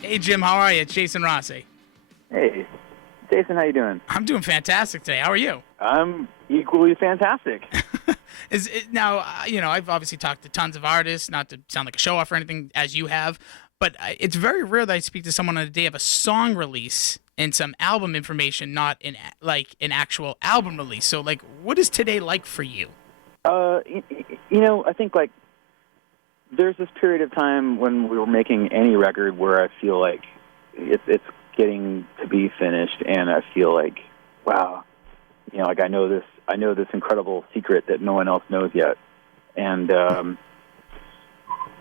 Hey, Jim, how are you? It's Jason Rossi. Hey, Jason, how you doing? I'm doing fantastic today. How are you? I'm equally fantastic. I've obviously talked to tons of artists, not to sound like a show off or anything, as you have, but it's very rare that I speak to someone on the day of a song release and some album information, not an actual album release. So, what is today like for you? I think there's this period of time when we were making any record where I feel like it's getting to be finished, and I feel like, wow, I know this incredible secret that no one else knows yet, and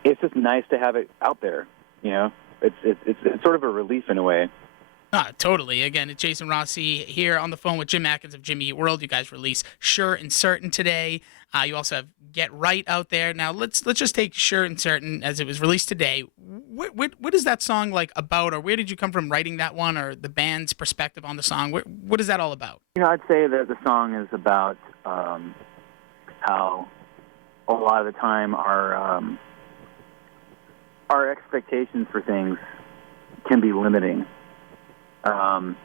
it's just nice to have it out there. It's sort of a relief in a way. Totally. Again, it's Jason Rossi here on the phone with Jim Adkins of Jimmy Eat World. You guys release Sure and Certain today. You also have Get Right out there. Now, let's just take Sure and Certain as it was released today. What is that song about, or where did you come from writing that one, or the band's perspective on the song? What is that all about? I'd say that the song is about how a lot of the time our expectations for things can be limiting. In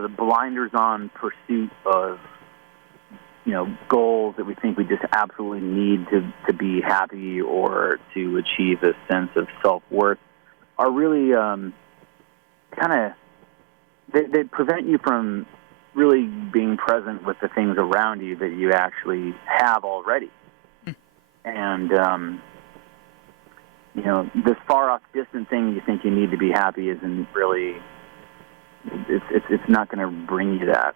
the blinders on pursuit of goals that we think we just absolutely need to be happy or to achieve a sense of self-worth are really they prevent you from really being present with the things around you that you actually have already. And this far-off, distant thing you think you need to be happy isn't really. It's not going to bring you that.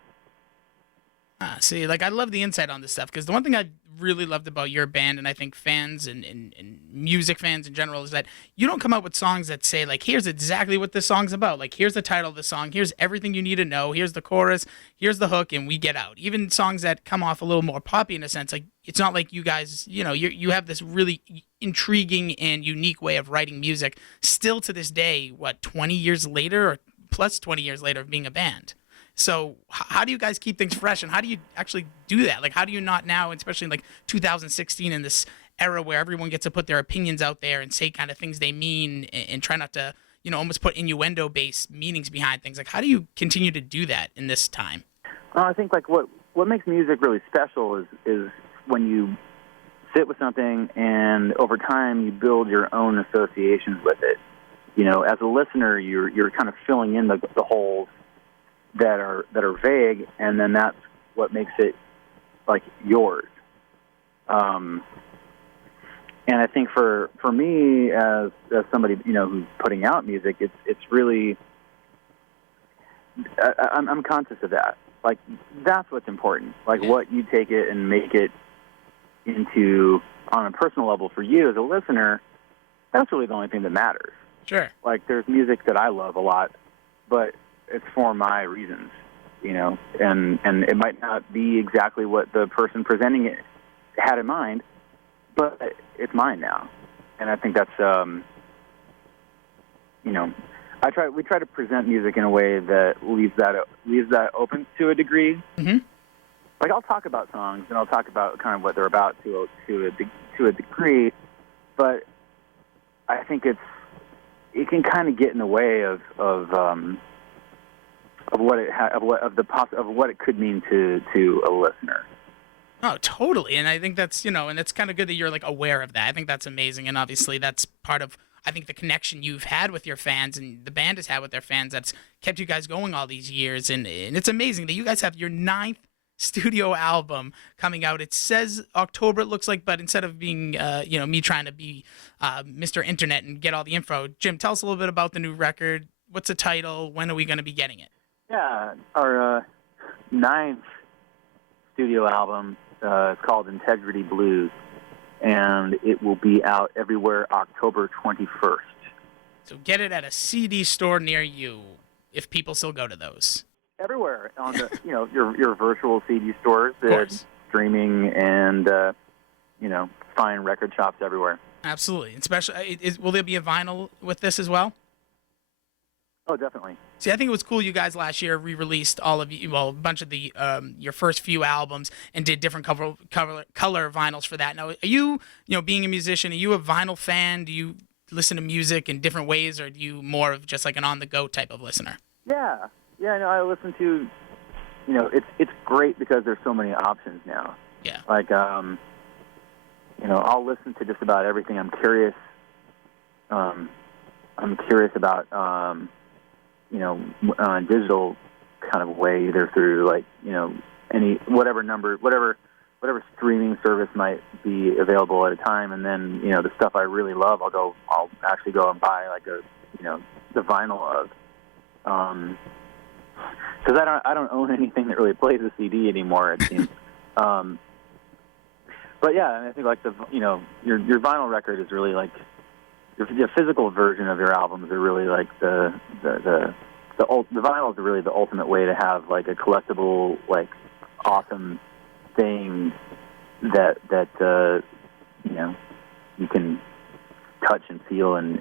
See, I love the insight on this stuff, because the one thing I really loved about your band, and I think fans and music fans in general, is that you don't come out with songs that say, here's exactly what this song's about. Here's the title of the song, here's everything you need to know, here's the chorus, here's the hook, and we get out. Even songs that come off a little more poppy in a sense, it's not like you guys, you have this really intriguing and unique way of writing music still to this day, 20 years later, or plus 20 years later of being a band. So how do you guys keep things fresh, and how do you actually do that? How do you not now, especially in 2016, in this era where everyone gets to put their opinions out there and say kind of things they mean, and try not to, almost put innuendo-based meanings behind things? How do you continue to do that in this time? Well, I think what makes music really special is when you sit with something and over time you build your own associations with it. As a listener, you're kind of filling in the holes that are vague, and then that's what makes it yours. And I think for me as somebody who's putting out music, it's really I'm conscious of that. That's what's important. What you take it and make it into on a personal level for you as a listener. That's really the only thing that matters. Sure. There's music that I love a lot, but it's for my reasons, and it might not be exactly what the person presenting it had in mind, but it's mine now. And I think that's, we try to present music in a way that leaves that open to a degree. Mm-hmm. I'll talk about songs and I'll talk about kind of what they're about to a degree, but I think it can kind of get in the way of what it could mean to a listener. Oh, totally. And I think that's, and it's kind of good that you're aware of that. I think that's amazing. And obviously that's part of, I think, the connection you've had with your fans and the band has had with their fans that's kept you guys going all these years. And it's amazing that you guys have your 9th studio album coming out. It says October, it looks like, but instead of being, me trying to be Mr. Internet and get all the info, Jim, tell us a little bit about the new record. What's the title? When are we going to be getting it? Yeah, our 9th studio album is called Integrity Blues, and it will be out everywhere October 21st. So get it at a CD store near you, if people still go to those. Everywhere on the your virtual CD stores, streaming, and fine record shops everywhere. Absolutely. And will there be a vinyl with this as well? Oh, definitely. See, I think it was cool you guys last year re-released all of you, well, a bunch of the your first few albums and did different color vinyls for that. Now, are you, being a musician, are you a vinyl fan? Do you listen to music in different ways, or do you more of just like an on-the-go type of listener? Yeah, yeah. No, I listen to. It's great because there's so many options now. Yeah. Like, I'll listen to just about everything. I'm curious. I'm curious about. Digital kind of way, either through any whatever streaming service might be available at a time, and then the stuff I really love, I'll actually go and buy like the vinyl of, because I don't own anything that really plays a CD anymore, it seems. But yeah, and I think like your vinyl record is really like the physical version of your albums are really like the vinyl is really the ultimate way to have like a collectible, like awesome thing that you can touch and feel and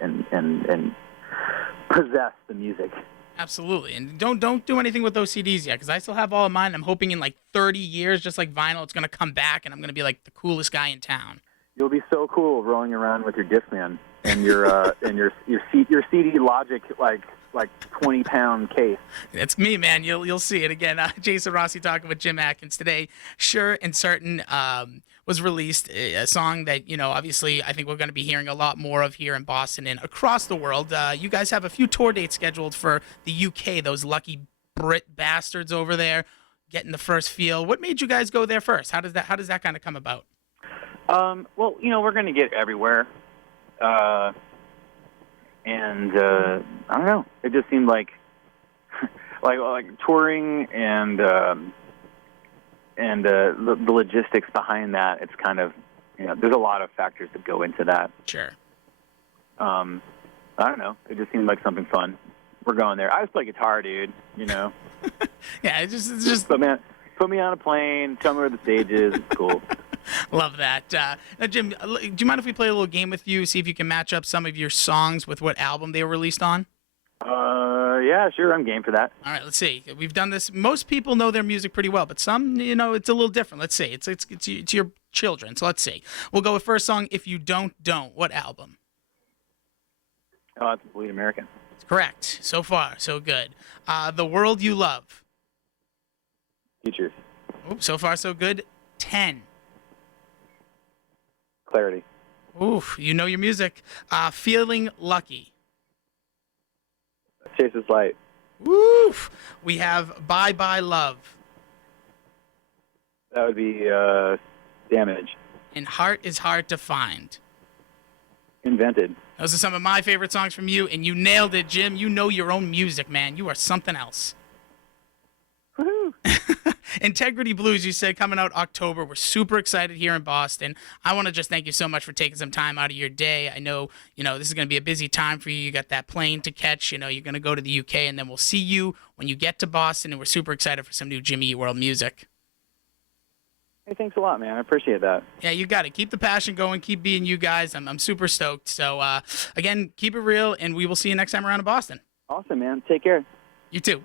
possess the music. Absolutely, and don't do anything with those CDs yet, because I still have all of mine. I'm hoping in like 30 years, just like vinyl, it's gonna come back, and I'm gonna be like the coolest guy in town. You'll be so cool rolling around with your Discman and your your CD Logic like 20-pound case. It's me, man. You'll see it again. Jason Rossi talking with Jim Adkins today. Sure and Certain was released, a song that obviously I think we're going to be hearing a lot more of here in Boston and across the world. You guys have a few tour dates scheduled for the UK. Those lucky Brit bastards over there getting the first feel. What made you guys go there first? How does that kind of come about? Well, we're going to get everywhere. And I don't know. It just seemed like like touring and the logistics behind that. It's kind of there's a lot of factors that go into that. Sure. I don't know. It just seemed like something fun. We're going there. I just play guitar, dude. Yeah, it's just But man, put me on a plane. Tell me where the stage is. It's cool. Love that. Now, Jim, do you mind if we play a little game with you, see if you can match up some of your songs with what album they were released on? Yeah, sure. I'm game for that. All right, let's see. We've done this. Most people know their music pretty well, but some, it's a little different. Let's see. It's your children, so let's see. We'll go with first song, If You Don't. What album? Oh, it's Bleed American. Correct. So far, so good. The World You Love. Features. Ooh, so far, so good. 10. Clarity. Oof, you know your music. Feeling Lucky. Chases Light. Oof. We have Bye Bye Love. That would be Damage. And Heart is Hard to Find. Invented. Those are some of my favorite songs from you, and you nailed it, Jim. You know your own music, man. You are something else. Woohoo! Integrity Blues, you said, coming out October. We're super excited here in Boston. I want to just thank you so much for taking some time out of your day. I know, this is going to be a busy time for you. You got that plane to catch. You're going to go to the UK, and then we'll see you when you get to Boston, and we're super excited for some new Jimmy Eat World music. Hey, thanks a lot, man. I appreciate that. Yeah, you got it. Keep the passion going. Keep being you guys. I'm super stoked. So, again, keep it real, and we will see you next time around in Boston. Awesome, man. Take care. You too.